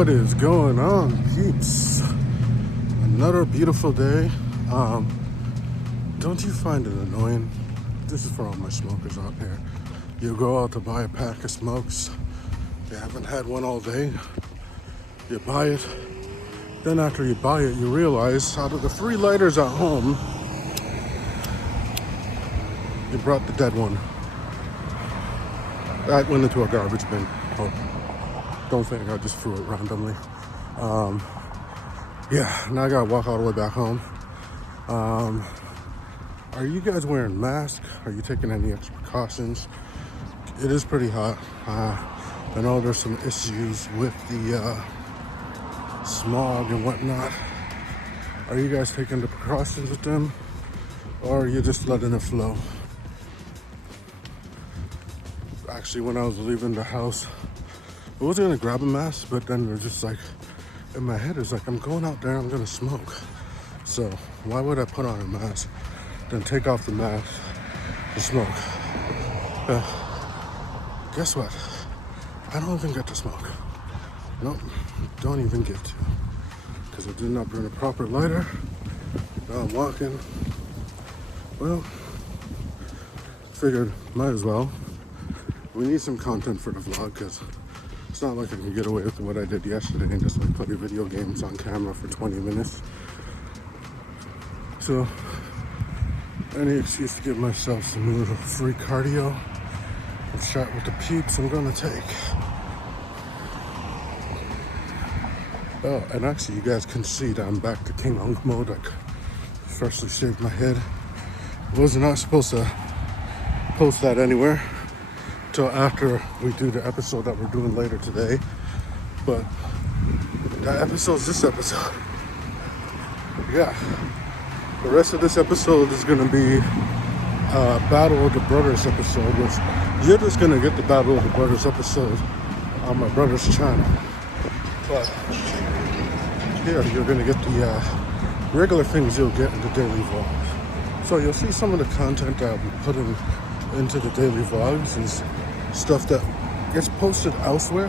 What is going on, peeps? Another beautiful day. Don't you find it annoying? This is for all my smokers out here. You go out to buy a pack of smokes. You haven't had one all day. You buy it. Then after you buy it, you realize out of the 3 lighters at home, you brought the dead one. That went into a garbage bin. Oh, don't think I just threw it randomly. Yeah, now I gotta walk all the way back home. Are you guys wearing masks? Are you taking any extra precautions? It is pretty hot. I know there's some issues with the smog and whatnot. Are you guys taking the precautions with them? Or are you just letting it flow? Actually, when I was leaving the house, I was gonna grab a mask, but then it was just like, in my head, it's like, I'm going out there, I'm gonna smoke. So why would I put on a mask, then take off the mask to smoke? Guess what? I don't even get to smoke. Nope, don't even get to. Because I did not bring a proper lighter. Now I'm walking. Well, figured might as well. We need some content for the vlog because it's not like I can get away with what I did yesterday and just like play video games on camera for 20 minutes. So, any excuse to give myself some little free cardio and chat with the peeps I'm gonna take. Oh, and actually you guys can see that I'm back to King Unk mode. Like, freshly shaved my head. Was not supposed to post that anywhere till after we do the episode that we're doing later today. But that episode's this episode. Yeah. The rest of this episode is gonna be Battle of the Brothers episode, which you're just gonna get the Battle of the Brothers episode on my brother's channel. But here you're gonna get the regular things you'll get in the daily vlogs. So you'll see some of the content that I'll be putting into the daily vlogs is stuff that gets posted elsewhere,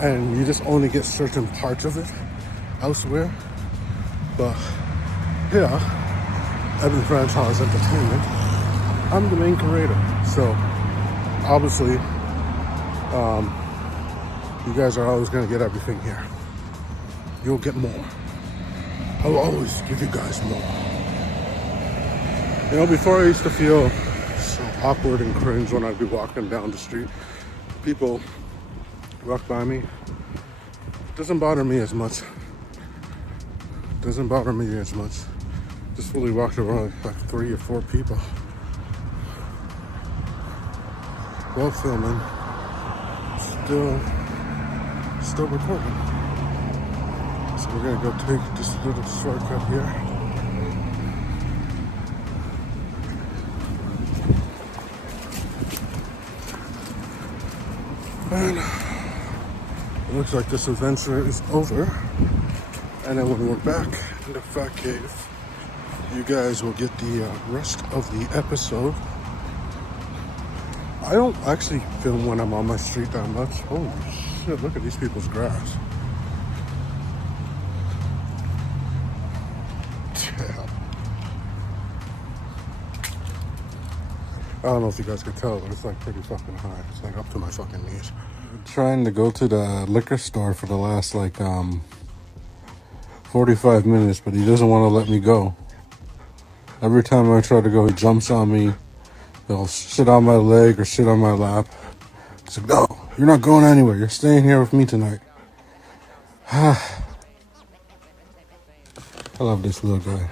and you just only get certain parts of it elsewhere. But here, Evan Franchise Entertainment, I'm the main creator. So obviously, you guys are always gonna get everything here. You'll get more. I'll always give you guys more. You know, before I used to feel so awkward and cringe when I'd be walking down the street. People walk by me. It doesn't bother me as much. Just fully walked around like 3 or 4 people. While filming. Still recording. So we're gonna go take this little shortcut here. And it looks like this adventure is over. And then when we're back in the Fat Cave, you guys will get the rest of the episode. I don't actually film when I'm on my street that much. Holy shit, look at these people's grass. Damn. I don't know if you guys can tell, but it's like pretty fucking high. It's like up to my fucking knees. I'm trying to go to the liquor store for the last 45 minutes, but he doesn't want to let me go. Every time I try to go, he jumps on me. He'll sit on my leg or sit on my lap. He's like, no, you're not going anywhere. You're staying here with me tonight. I love this little guy.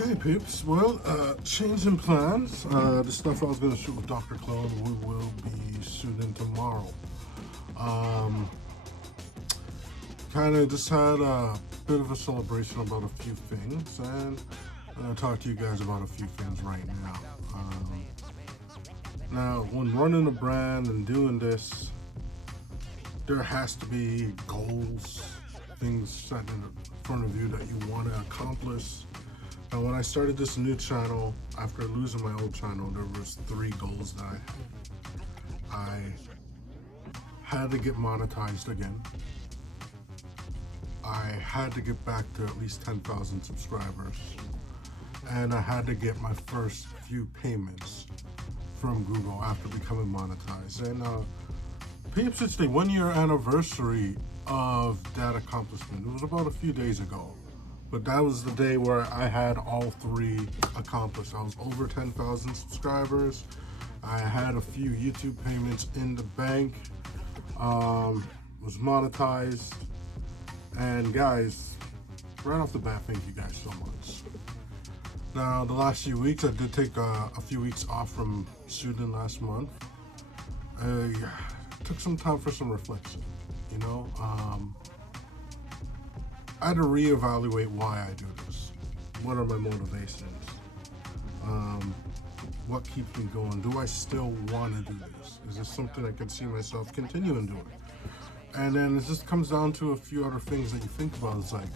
Okay, peeps. Well, change in plans. The stuff I was going to shoot with Dr. Clone, we will be shooting tomorrow. Kind of just had a bit of a celebration about a few things, and I'm going to talk to you guys about a few things right now. Now, when running a brand and doing this, there has to be goals, things set in front of you that you want to accomplish. Now, when I started this new channel, after losing my old channel, there was 3 goals that I had. I had to get monetized again. I had to get back to at least 10,000 subscribers. And I had to get my first few payments from Google after becoming monetized. And perhaps it's the 1 year anniversary of that accomplishment. It was about a few days ago. But that was the day where I had all three accomplished. I was over 10,000 subscribers. I had a few YouTube payments in the bank. Was monetized. And guys, right off the bat, thank you guys so much. Now, the last few weeks, I did take a few weeks off from shooting last month. I took some time for some reflection, you know. I had to reevaluate why I do this. What are my motivations? What keeps me going? Do I still want to do this? Is this something I can see myself continuing doing? And then it just comes down to a few other things that you think about. It's like,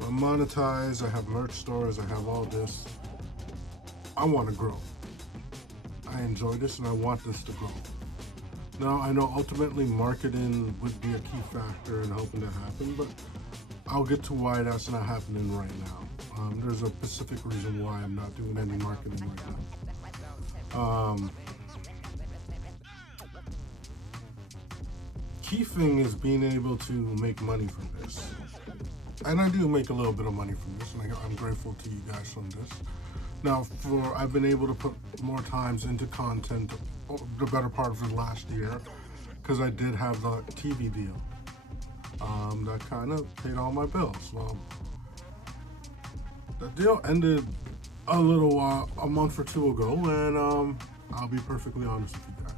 I'm monetized, I have merch stores, I have all this. I want to grow. I enjoy this and I want this to grow. Now, I know ultimately marketing would be a key factor in helping that happen, but I'll get to why that's not happening right now. There's a specific reason why I'm not doing any marketing right now. Key thing is being able to make money from this. And I do make a little bit of money from this, and I'm grateful to you guys from this. Now, I've been able to put more times into content the better part of the last year, because I did have the TV deal. That kind of paid all my bills. Well, the deal ended a month or two ago, and I'll be perfectly honest with you guys.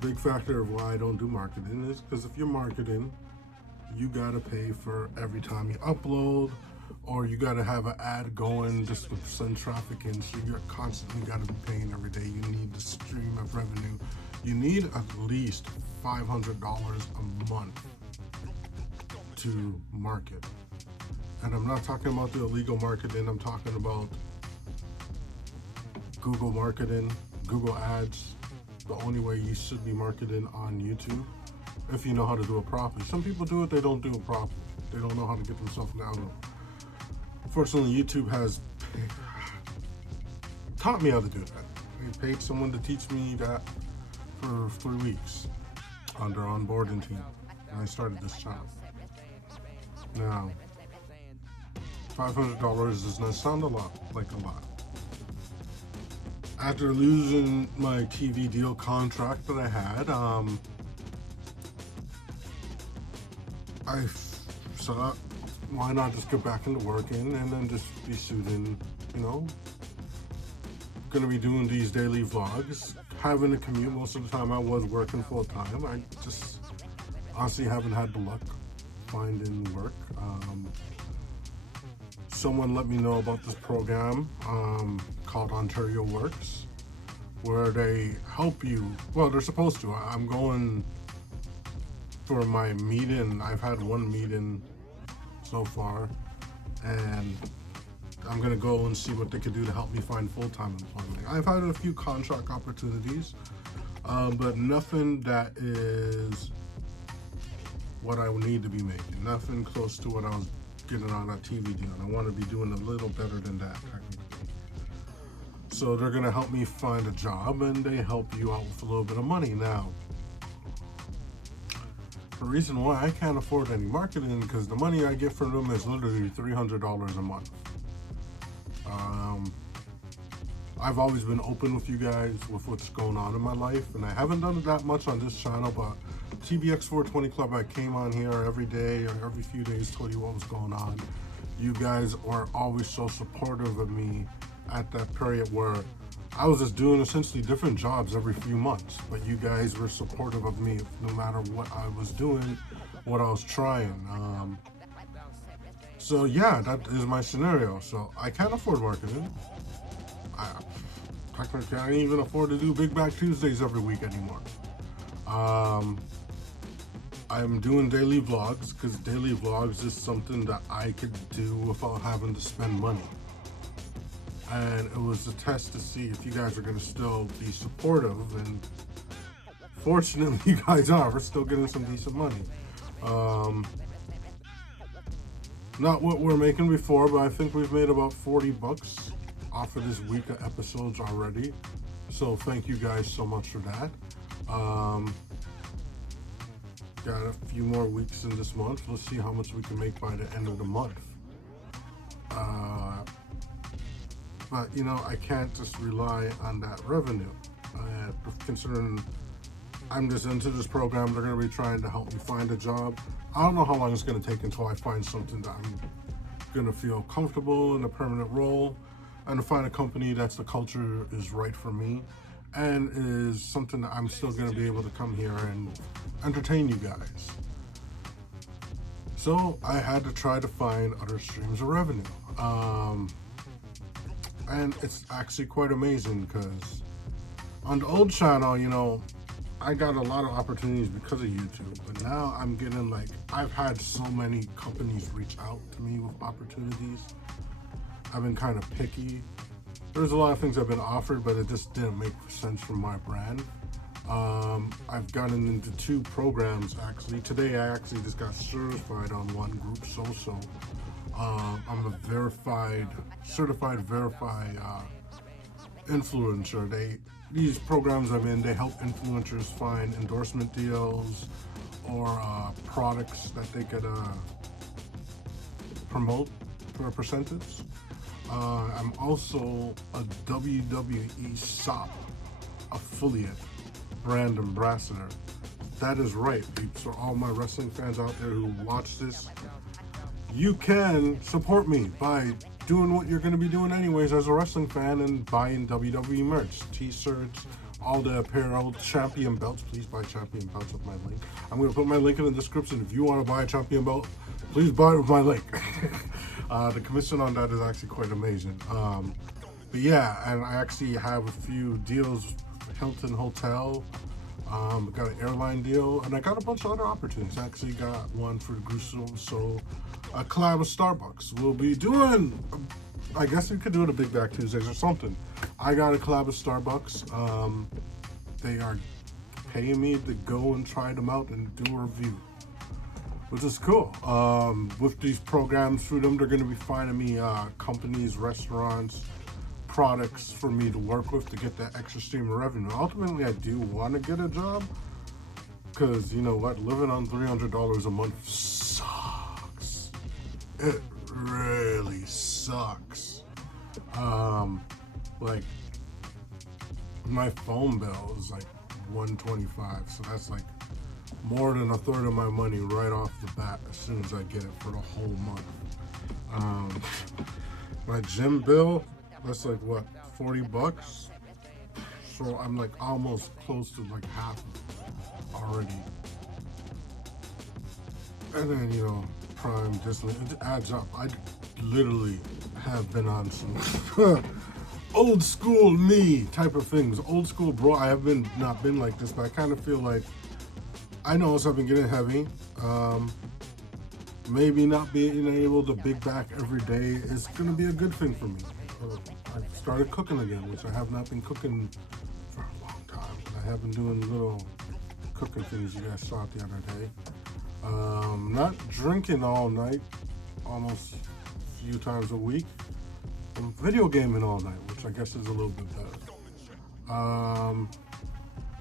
Big factor of why I don't do marketing is because if you're marketing, you gotta pay for every time you upload, or you gotta have an ad going just to send traffic in, so you're constantly gotta be paying every day. You need the stream of revenue. You need at least $500 a month to market. And I'm not talking about the illegal marketing, I'm talking about Google marketing, Google ads, the only way you should be marketing on YouTube, if you know how to do it properly. Some people do it, they don't do it properly. They don't know how to get themselves an algorithm. Fortunately, YouTube has taught me how to do that. I paid someone to teach me that for 3 weeks on their onboarding team, and I started this channel. Now, $500 does not sound like a lot. After losing my TV deal contract that I had, I thought, why not just get back into working and then just be shooting, you know? Gonna be doing these daily vlogs, having a commute. Most of the time I was working full time. I just honestly haven't had the luck finding work. Someone let me know about this program called Ontario Works, where they help you. Well, they're supposed to. I'm going for my meeting. I've had one meeting so far, and I'm gonna go and see what they could do to help me find full-time employment. I've had a few contract opportunities, but nothing that is what I would need to be making. Nothing close to what I was getting on a TV deal. And I want to be doing a little better than that, technically. So they're gonna help me find a job, and they help you out with a little bit of money. Now, the reason why I can't afford any marketing, because the money I get from them is literally $300 a month. I've always been open with you guys with what's going on in my life, and I haven't done it that much on this channel, but TBX 420 Club, I came on here every day or every few days, told you what was going on. You guys are always so supportive of me at that period where I was just doing essentially different jobs every few months, but you guys were supportive of me no matter what I was doing, what I was trying. So yeah, that is my scenario. So I can't afford marketing. I can't even afford to do Big Back Tuesdays every week anymore. I'm doing daily vlogs because daily vlogs is something that I could do without having to spend money. and it was a test to see if you guys are going to still be supportive. And fortunately, you guys are. We're still getting some decent money. Not what we're making before, but I think we've made about $40 off of this week of episodes already. So thank you guys so much for that. Got a few more weeks in this month. Let's see how much we can make by the end of the month. But you know, I can't just rely on that revenue. Considering I'm just into this program, they're going to be trying to help me find a job. I don't know how long it's going to take until I find something that I'm going to feel comfortable in a permanent role, and to find a company that's the culture is right for me, and is something that I'm still going to be able to come here and entertain you guys. So I had to try to find other streams of revenue. And it's actually quite amazing because on the old channel, you know, I got a lot of opportunities because of YouTube, but now I'm getting I've had so many companies reach out to me with opportunities. I've been kind of picky. There's a lot of things I've been offered, but it just didn't make sense for my brand. I've gotten into 2 programs actually. Today I actually just got certified on one, Group Social. I'm a certified verified influencer. These programs I'm in, they help influencers find endorsement deals or products that they could promote for a percentage. I'm also a WWE SOP affiliate brand ambassador. That is right, peeps. For all my wrestling fans out there who watch this, you can support me by doing what you're going to be doing anyways as a wrestling fan and buying WWE merch, t-shirts, all the apparel, champion belts. Please buy champion belts with my link. I'm going to put my link in the description. If you want to buy a champion belt, please buy it with my link. The commission on that is actually quite amazing. But yeah, and I actually have a few deals, Hilton Hotel, got an airline deal, and I got a bunch of other opportunities. I actually got one for Gruesome, so a collab with Starbucks. We'll be doing, I guess we could do it a Big Back Tuesdays or something. I got a collab with Starbucks. They are paying me to go and try them out and do a review, which is cool. With these programs through them, they're going to be finding me companies, restaurants, products for me to work with to get that extra stream of revenue. Ultimately, I do want to get a job because, you know what, living on $300 a month sucks. It really sucks. Like, my phone bill is like $125, so that's like more than a third of my money right off the bat as soon as I get it for the whole month. My gym bill, that's like what, $40? So I'm like almost close to like half already. And then, you know, Prime, Disney, it adds up. I literally have been on some old school me type of things. Old school bro, I have not been like this, but I kind of feel like I know as I've been getting heavy. Maybe not being able to big back every day is gonna be a good thing for me. I started cooking again, which I have not been cooking for a long time. I have been doing little cooking things you guys saw the other day. Not drinking all night, almost a few times a week. I'm video gaming all night, which I guess is a little bit better.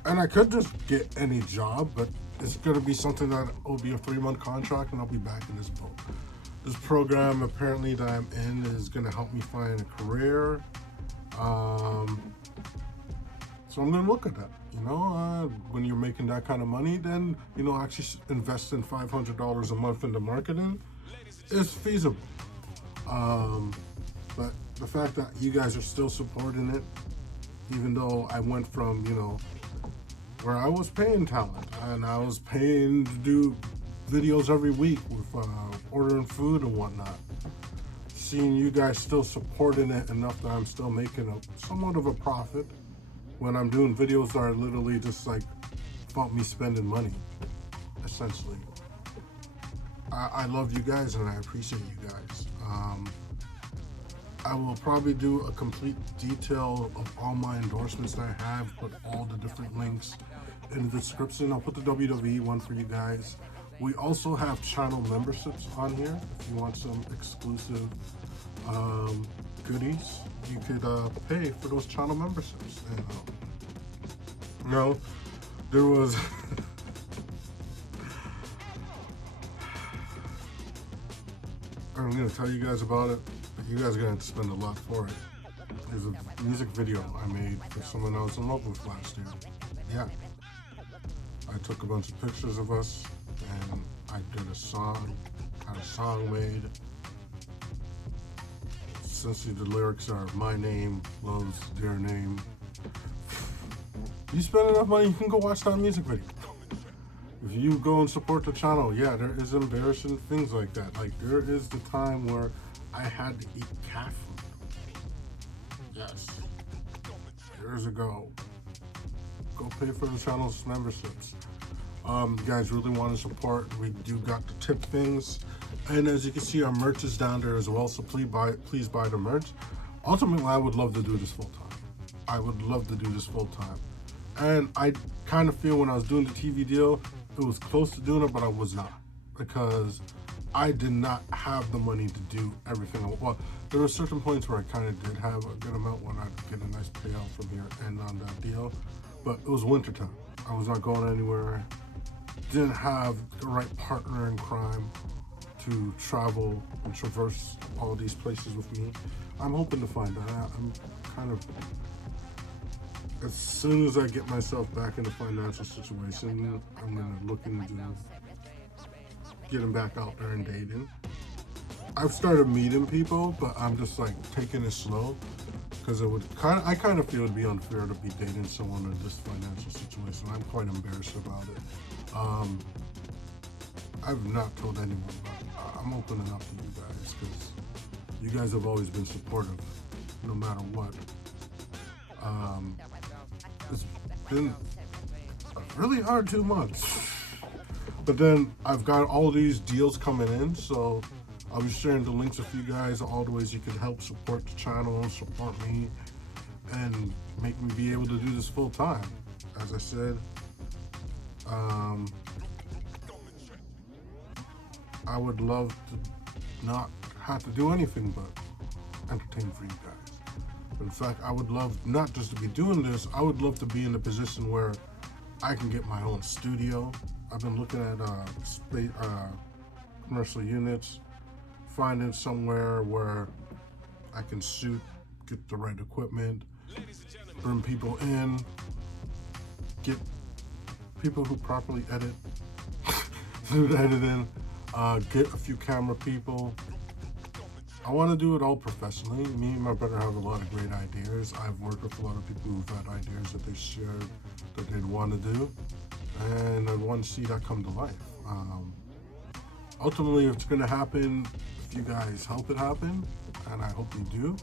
And I could just get any job, but it's gonna be something that will be a 3-month contract and I'll be back in this boat. This program apparently that I'm in is gonna help me find a career. So I'm gonna look at that. You know, when you're making that kind of money, then, you know, actually investing $500 a month into marketing is feasible. But the fact that you guys are still supporting it, even though I went from, you know, where I was paying talent and I was paying to do videos every week with ordering food and whatnot. Seeing you guys still supporting it enough that I'm still making somewhat of a profit when I'm doing videos that are literally just like about me spending money, essentially. I love you guys and I appreciate you guys. I will probably do a complete detail of all my endorsements that I have, put all the different links in the description. I'll put the WWE one for you guys. We also have channel memberships on here. If you want some exclusive goodies, you could pay for those channel memberships. And, there was I'm gonna tell you guys about it, but you guys are gonna have to spend a lot for it. There's a music video I made for someone I was in love with last year. Yeah. I took a bunch of pictures of us and I did a song, had a song made. Essentially the lyrics are my name loves their name. You spend enough money, you can go watch that music video. If you go and support the channel, yeah, there is embarrassing things like that. Like there is the time where I had to eat cat food. Yes. Years ago. Go pay for the channel's memberships. You guys really want to support, we do got the tip things. And as you can see, our merch is down there as well, so please buy the merch. Ultimately, I would love to do this full time. I would love to do this full time. And I kind of feel when I was doing the TV deal, it was close to doing it, but I was not. Because I did not have the money to do everything. Well, there were certain points where I kind of did have a good amount when I'd get a nice payout from here and on that deal. But it was wintertime. I was not going anywhere. Didn't have the right partner in crime to travel and traverse all these places with me. I'm hoping to find that out. I'm kind of, as soon as I get myself back in a financial situation, I'm gonna look into getting back out there and dating. I've started meeting people, but I'm just like taking it slow because I kind of feel it'd be unfair to be dating someone in this financial situation. I'm quite embarrassed about it. I've not told anyone, but I'm opening up to you guys because you guys have always been supportive, no matter what. It's been a really hard 2 months, but then I've got all these deals coming in, so I'll be sharing the links with you guys, all the ways you can help support the channel, support me, and make me be able to do this full time. As I said, I would love to not have to do anything but entertain for you guys. In fact, I would love not just to be doing this, I would love to be in a position where I can get my own studio. I've been looking at commercial units, finding somewhere where I can shoot, get the right equipment, bring people in, get people who properly edit, do the editing, get a few camera people. I want to do it all professionally. Me and my brother have a lot of great ideas. I've worked with a lot of people who've had ideas that they shared that they'd want to do, and I want to see that come to life. Ultimately, if it's going to happen, if you guys help it happen, and I hope you do,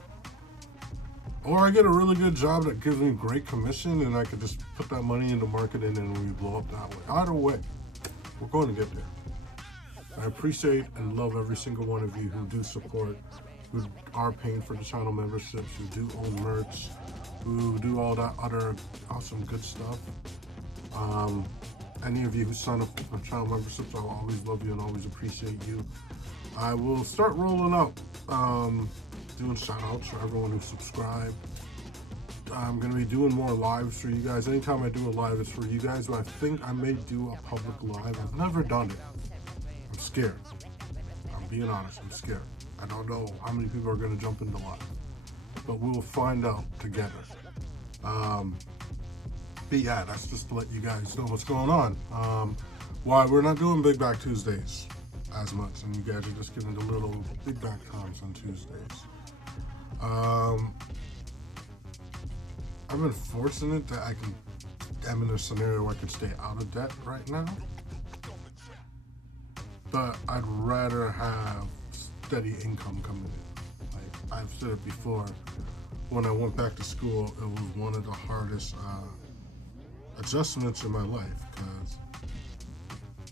or I get a really good job that gives me great commission and I could just put that money into marketing and we blow up that way. Either way, we're going to get there. I appreciate and love every single one of you who do support, who are paying for the channel memberships, who do own merch, who do all that other awesome good stuff. Any of you who sign up for channel memberships, I'll always love you and always appreciate you. I will start rolling out, doing shout outs for everyone who subscribed. I'm going to be doing more lives for you guys. Anytime I do a live, it's for you guys. But I think I may do a public live. I've never done it. I'm scared. I'm being honest. I'm scared. I don't know how many people are going to jump into live. But we'll find out together. But yeah, that's just to let you guys know what's going on. Why we're not doing Big Back Tuesdays as much, and you guys are just getting the little Big Back times on Tuesdays. I've been fortunate that I'm in a scenario where I can stay out of debt right now. But I'd rather have steady income coming in. Like I've said it before, when I went back to school, it was one of the hardest adjustments in my life because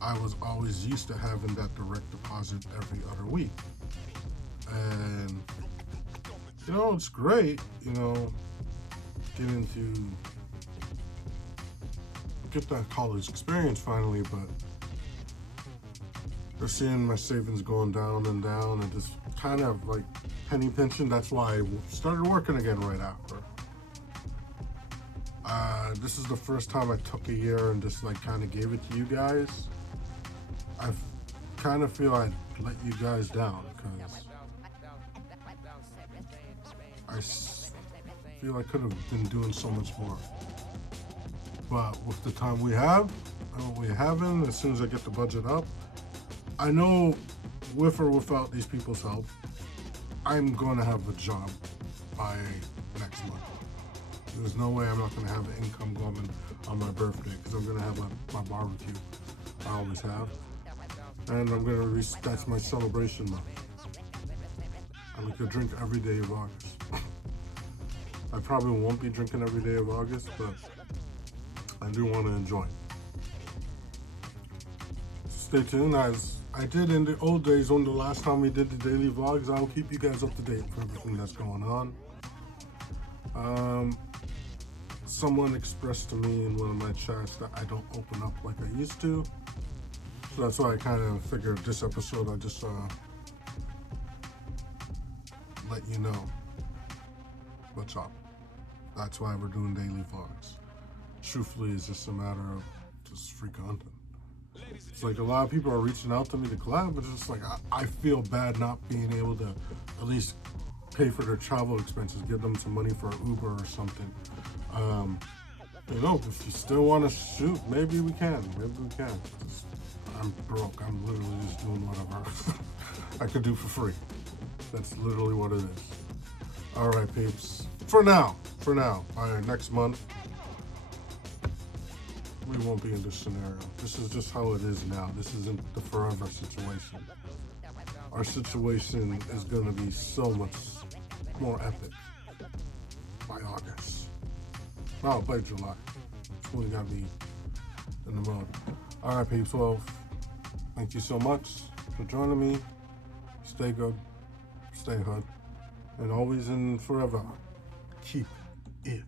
I was always used to having that direct deposit every other week. And It's great, getting to get that college experience finally, but just seeing my savings going down and just kind of like penny pinching. That's why I started working again right after. This is the first time I took a year and just like kind of gave it to you guys. I kind of feel I let you guys down because I feel I could have been doing so much more. But with the time we have and what we're having, as soon as I get the budget up, I know with or without these people's help, I'm going to have a job by next month. There's no way I'm not going to have an income going on my birthday because I'm going to have my barbecue. I always have. And I'm going to, that's my celebration month. And we could drink every day of August. I probably won't be drinking every day of August, but I do want to enjoy. Stay tuned. As I did in the old days, when the last time we did the daily vlogs, I'll keep you guys up to date for everything that's going on. Someone expressed to me in one of my chats that I don't open up like I used to. So that's why I kind of figured this episode I just let you know what's up. That's why we're doing daily vlogs. Truthfully, it's just a matter of just free content. It's like a lot of people are reaching out to me to collab, but it's just like I feel bad not being able to at least pay for their travel expenses, give them some money for an Uber or something. If you still want to shoot, maybe we can. I'm broke. I'm literally just doing whatever I could do for free. That's literally what it is. All right, peeps. For now, by next month, we won't be in this scenario. This is just how it is now. This isn't the forever situation. Our situation is going to be so much more epic by August. No, by July. It's when we got to be in the mode. All right, peeps. Well, thank you so much for joining me. Stay good, stay hood, and always and forever, keep it